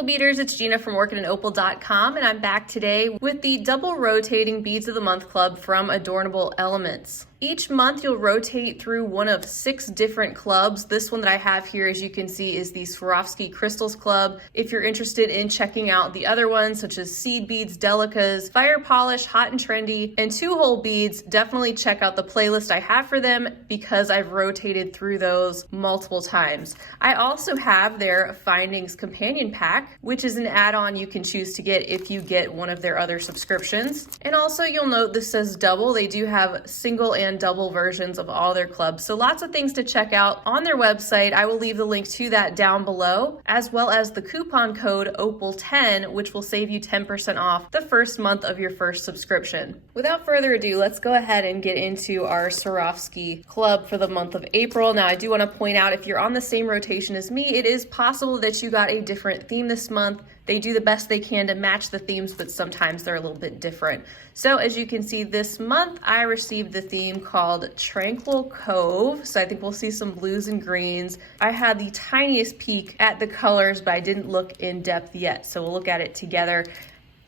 beautiful beaders, it's Gina from workingandopal.com, and I'm back today with the double rotating Beads of the Month Club from Adornable Elements. Each month you'll rotate through one of 6 different clubs. This one that I have here, as you can see, is the Swarovski Crystals Club. If you're interested in checking out the other ones, such as seed beads, delicas, fire polish, hot and trendy, and 2-hole beads, definitely check out the playlist I have for them because I've rotated through those multiple times. I also have their Findings Companion Pack, which is an add-on you can choose to get if you get one of their other subscriptions. And also you'll note this says double. They do have single and double versions of all their clubs. So lots of things to check out on their website. I will leave the link to that down below, as well as the coupon code OPAL10, which will save you 10% off the first month of your first subscription. Without further ado, let's go ahead and get into our Swarovski club for the month of April. Now, I do want to point out, if you're on the same rotation as me, it is possible that you got a different theme this month. They do the best they can to match the themes, but sometimes they're a little bit different. So as you can see, this month I received the theme called Tranquil Cove. So I think we'll see some blues and greens. I had the tiniest peek at the colors, but I didn't look in depth yet. So we'll look at it together.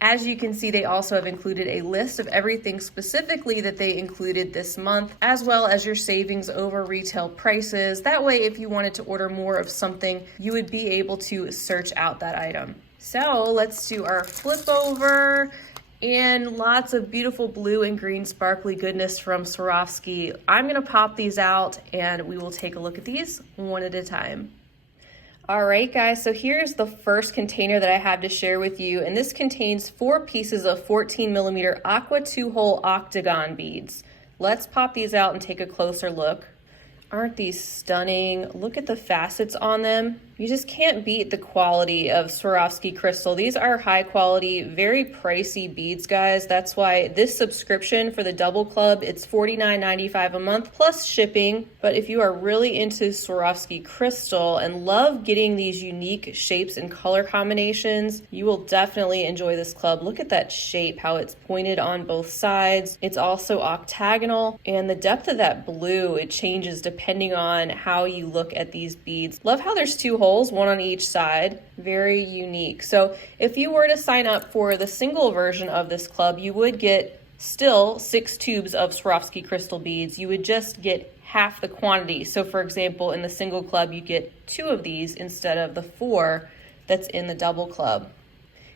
As you can see, they also have included a list of everything specifically that they included this month, as well as your savings over retail prices. That way, if you wanted to order more of something, you would be able to search out that item. So let's do our flip over, and lots of beautiful blue and green sparkly goodness from Swarovski. I'm gonna pop these out and we will take a look at these one at a time. All right, guys, so here's the first container that I have to share with you, and this contains 4 pieces of 14mm Aqua 2-hole Octagon beads. Let's pop these out and take a closer look. Aren't these stunning? Look at the facets on them. You just can't beat the quality of Swarovski crystal. These are high quality, very pricey beads, guys. That's why this subscription for the double club, it's $49.95 a month plus shipping. But if you are really into Swarovski crystal and love getting these unique shapes and color combinations, you will definitely enjoy this club. Look at that shape, how it's pointed on both sides. It's also octagonal, and the depth of that blue, it changes depending on how you look at these beads. Love how there's 2 holes, one on each side. Very unique. So if you were to sign up for the single version of this club, you would get still 6 tubes of Swarovski crystal beads. You would just get half the quantity. So for example, in the single club, you get 2 of these instead of the 4 that's in the double club.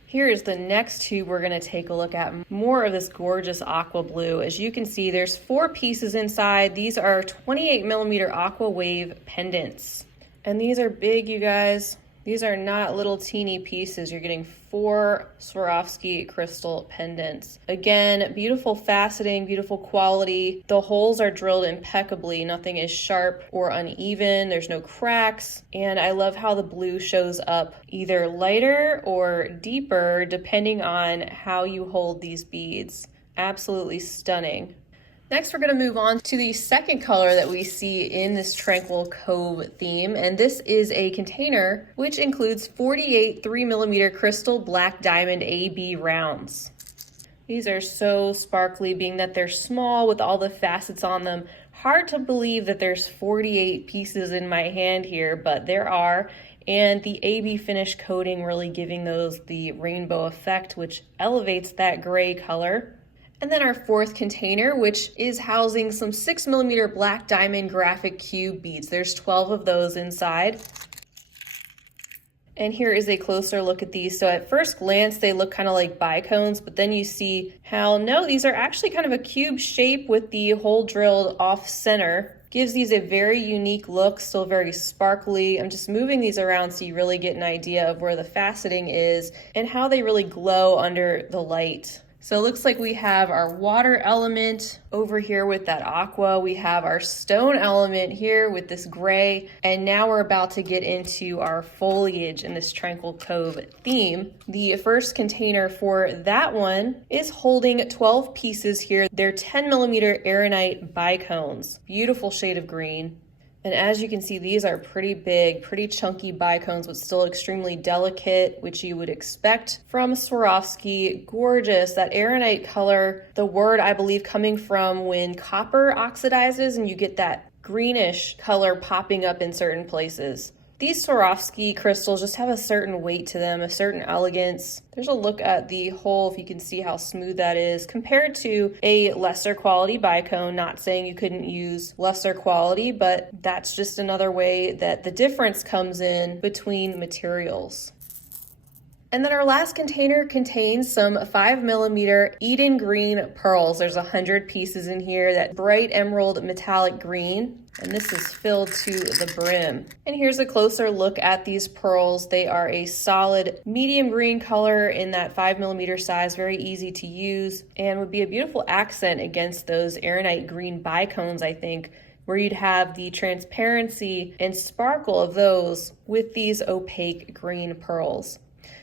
Here is the next tube we're going to take a look at. More of this gorgeous aqua blue. As you can see, there's 4 pieces inside. These are 28mm aqua wave pendants. And these are big, you guys. These are not little teeny pieces. You're getting 4 Swarovski crystal pendants. Again, beautiful faceting, beautiful quality. The holes are drilled impeccably. Nothing is sharp or uneven. There's no cracks. And I love how the blue shows up either lighter or deeper depending on how you hold these beads. Absolutely stunning. Next, we're going to move on to the second color that we see in this Tranquil Cove theme, and this is a container which includes 48 3mm crystal black diamond AB rounds. These are so sparkly, being that they're small with all the facets on them. Hard to believe that there's 48 pieces in my hand here, but there are. And the AB finish coating really giving those the rainbow effect, which elevates that gray color. And then our fourth container, which is housing some 6mm black diamond graphic cube beads. There's 12 of those inside. And here is a closer look at these. So at first glance, they look kind of like bicones, but then you see how, no, these are actually kind of a cube shape with the hole drilled off center. Gives these a very unique look, still very sparkly. I'm just moving these around so you really get an idea of where the faceting is and how they really glow under the light. So it looks like we have our water element over here with that aqua. We have our stone element here with this gray. And now we're about to get into our foliage in this Tranquil Cove theme. The first container for that one is holding 12 pieces here. They're 10mm Aeronite bicones. Beautiful shade of green. And as you can see, these are pretty big, pretty chunky bicones, but still extremely delicate, which you would expect from Swarovski. Gorgeous, that Aeronite color, the word I believe coming from when copper oxidizes and you get that greenish color popping up in certain places. These Swarovski crystals just have a certain weight to them, a certain elegance. There's a look at the hole, if you can see how smooth that is, compared to a lesser quality bicone. Not saying you couldn't use lesser quality, but that's just another way that the difference comes in between materials. And then our last container contains some 5mm Eden green pearls. There's 100 pieces in here, that bright emerald metallic green. And this is filled to the brim. And here's a closer look at these pearls. They are a solid medium green color in that 5mm size, very easy to use, and would be a beautiful accent against those aeronite green bicones, I think, where you'd have the transparency and sparkle of those with these opaque green pearls.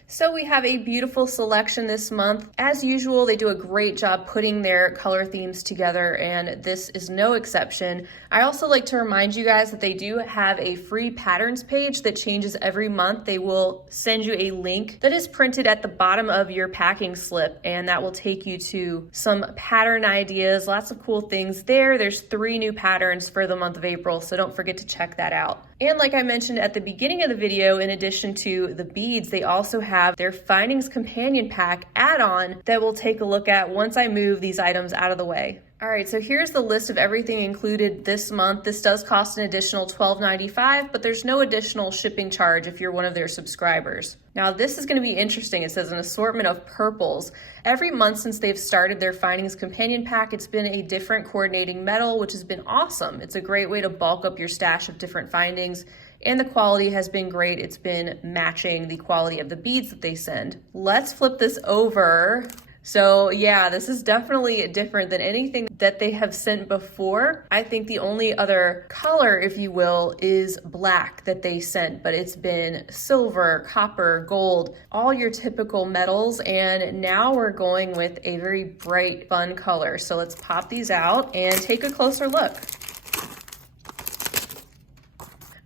So we have a beautiful selection this month. As usual, they do a great job putting their color themes together, and this is no exception. I also like to remind you guys that they do have a free patterns page that changes every month. They will send you a link that is printed at the bottom of your packing slip, and that will take you to some pattern ideas, lots of cool things there. There's 3 new patterns for the month of April, so don't forget to check that out. And like I mentioned at the beginning of the video, in addition to the beads, they also have their Findings Companion Pack add-on that we'll take a look at once I move these items out of the way. All right, so here's the list of everything included this month. This does cost an additional $12.95, but there's no additional shipping charge if you're one of their subscribers. Now, this is going to be interesting. It says an assortment of purples. Every month since they've started their Findings Companion Pack, it's been a different coordinating metal, which has been awesome. It's a great way to bulk up your stash of different findings, and the quality has been great. It's been matching the quality of the beads that they send. Let's flip this over. So yeah, this is definitely different than anything that they have sent before. I think the only other color, if you will, is black that they sent, but it's been silver, copper, gold, all your typical metals, and now we're going with a very bright, fun color. So let's pop these out and take a closer look.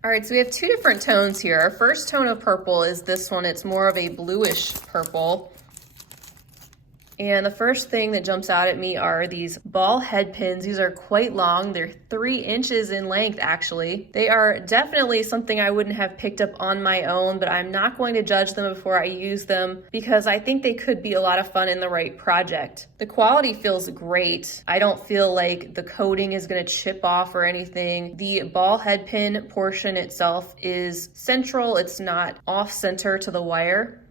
All right, so we have 2 different tones here. Our first tone of purple is this one. It's more of a bluish purple. And the first thing that jumps out at me are these ball head pins. These are quite long. They're 3 inches in length, actually. They are definitely something I wouldn't have picked up on my own, but I'm not going to judge them before I use them because I think they could be a lot of fun in the right project. The quality feels great. I don't feel like the coating is going to chip off or anything. The ball head pin portion itself is central. It's not off center to the wire.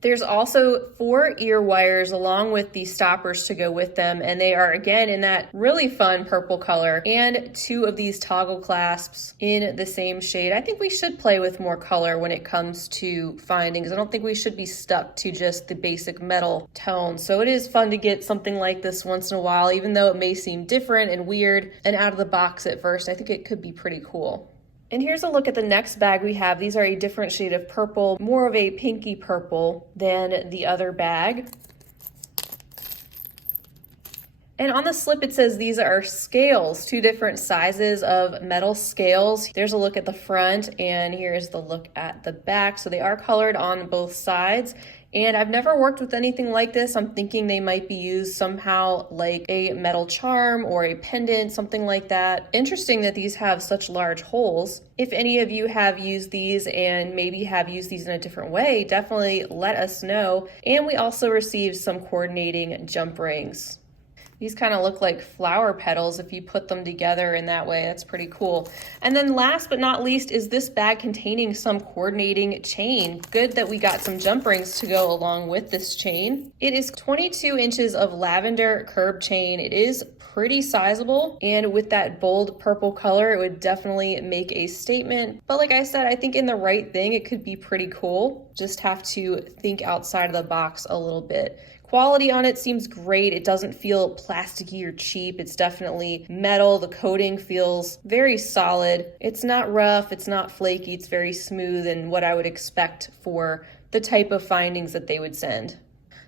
There's also 4 ear wires along with the stoppers to go with them, and they are again in that really fun purple color, and 2 of these toggle clasps in the same shade. I think we should play with more color when it comes to findings. I don't think we should be stuck to just the basic metal tone. So it is fun to get something like this once in a while, even though it may seem different and weird and out of the box at first. I think it could be pretty cool. And here's a look at the next bag we have. These are a different shade of purple, more of a pinky purple than the other bag. And on the slip, it says these are scales, 2 different sizes of metal scales. There's a look at the front, and here's the look at the back. So they are colored on both sides. And I've never worked with anything like this. I'm thinking they might be used somehow like a metal charm or a pendant, something like that. Interesting that these have such large holes. If any of you have used these and maybe have used these in a different way, definitely let us know. And we also received some coordinating jump rings. These kind of look like flower petals if you put them together in that way. That's pretty cool. And then last but not least is this bag containing some coordinating chain. Good that we got some jump rings to go along with this chain. It is 22 inches of lavender curb chain. It is pretty sizable, and with that bold purple color, it would definitely make a statement. But like I said, I think in the right thing, it could be pretty cool. Just have to think outside of the box a little bit. Quality on it seems great. It doesn't feel plasticky or cheap. It's definitely metal. The coating feels very solid. It's not rough. It's not flaky. It's very smooth and what I would expect for the type of findings that they would send.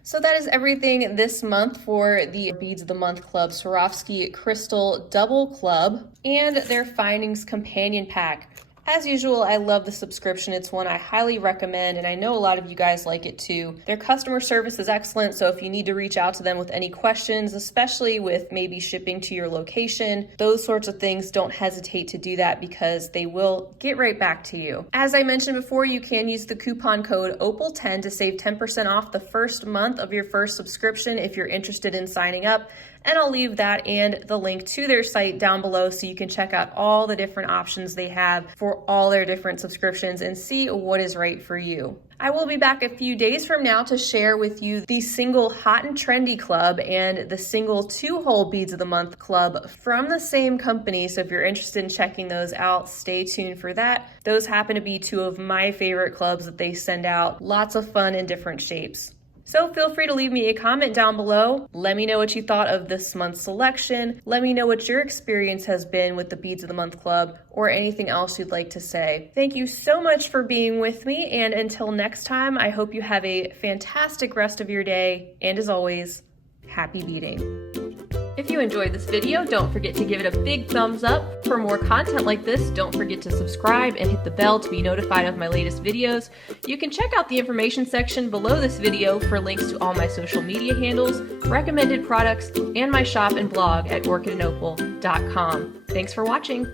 So that is everything this month for the Beads of the Month Club Swarovski Crystal Double Club and their Findings Companion Pack. As usual, I love the subscription. It's one I highly recommend, and I know a lot of you guys like it too. Their customer service is excellent, so if you need to reach out to them with any questions, especially with maybe shipping to your location, those sorts of things, don't hesitate to do that because they will get right back to you. As I mentioned before, you can use the coupon code OPAL10 to save 10% off the first month of your first subscription if you're interested in signing up. And I'll leave that and the link to their site down below so you can check out all the different options they have for all their different subscriptions and see what is right for you. I will be back a few days from now to share with you the single Hot and Trendy Club and the single 2-hole Beads of the Month Club from the same company. So if you're interested in checking those out, stay tuned for that. Those happen to be 2 of my favorite clubs that they send out. Lots of fun in different shapes. So feel free to leave me a comment down below. Let me know what you thought of this month's selection. Let me know what your experience has been with the Beads of the Month Club or anything else you'd like to say. Thank you so much for being with me, and until next time, I hope you have a fantastic rest of your day, and as always, happy beading. If you enjoyed this video, don't forget to give it a big thumbs up. For more content like this, don't forget to subscribe and hit the bell to be notified of my latest videos. You can check out the information section below this video for links to all my social media handles, recommended products, and my shop and blog at orchidandopal.com. Thanks for watching.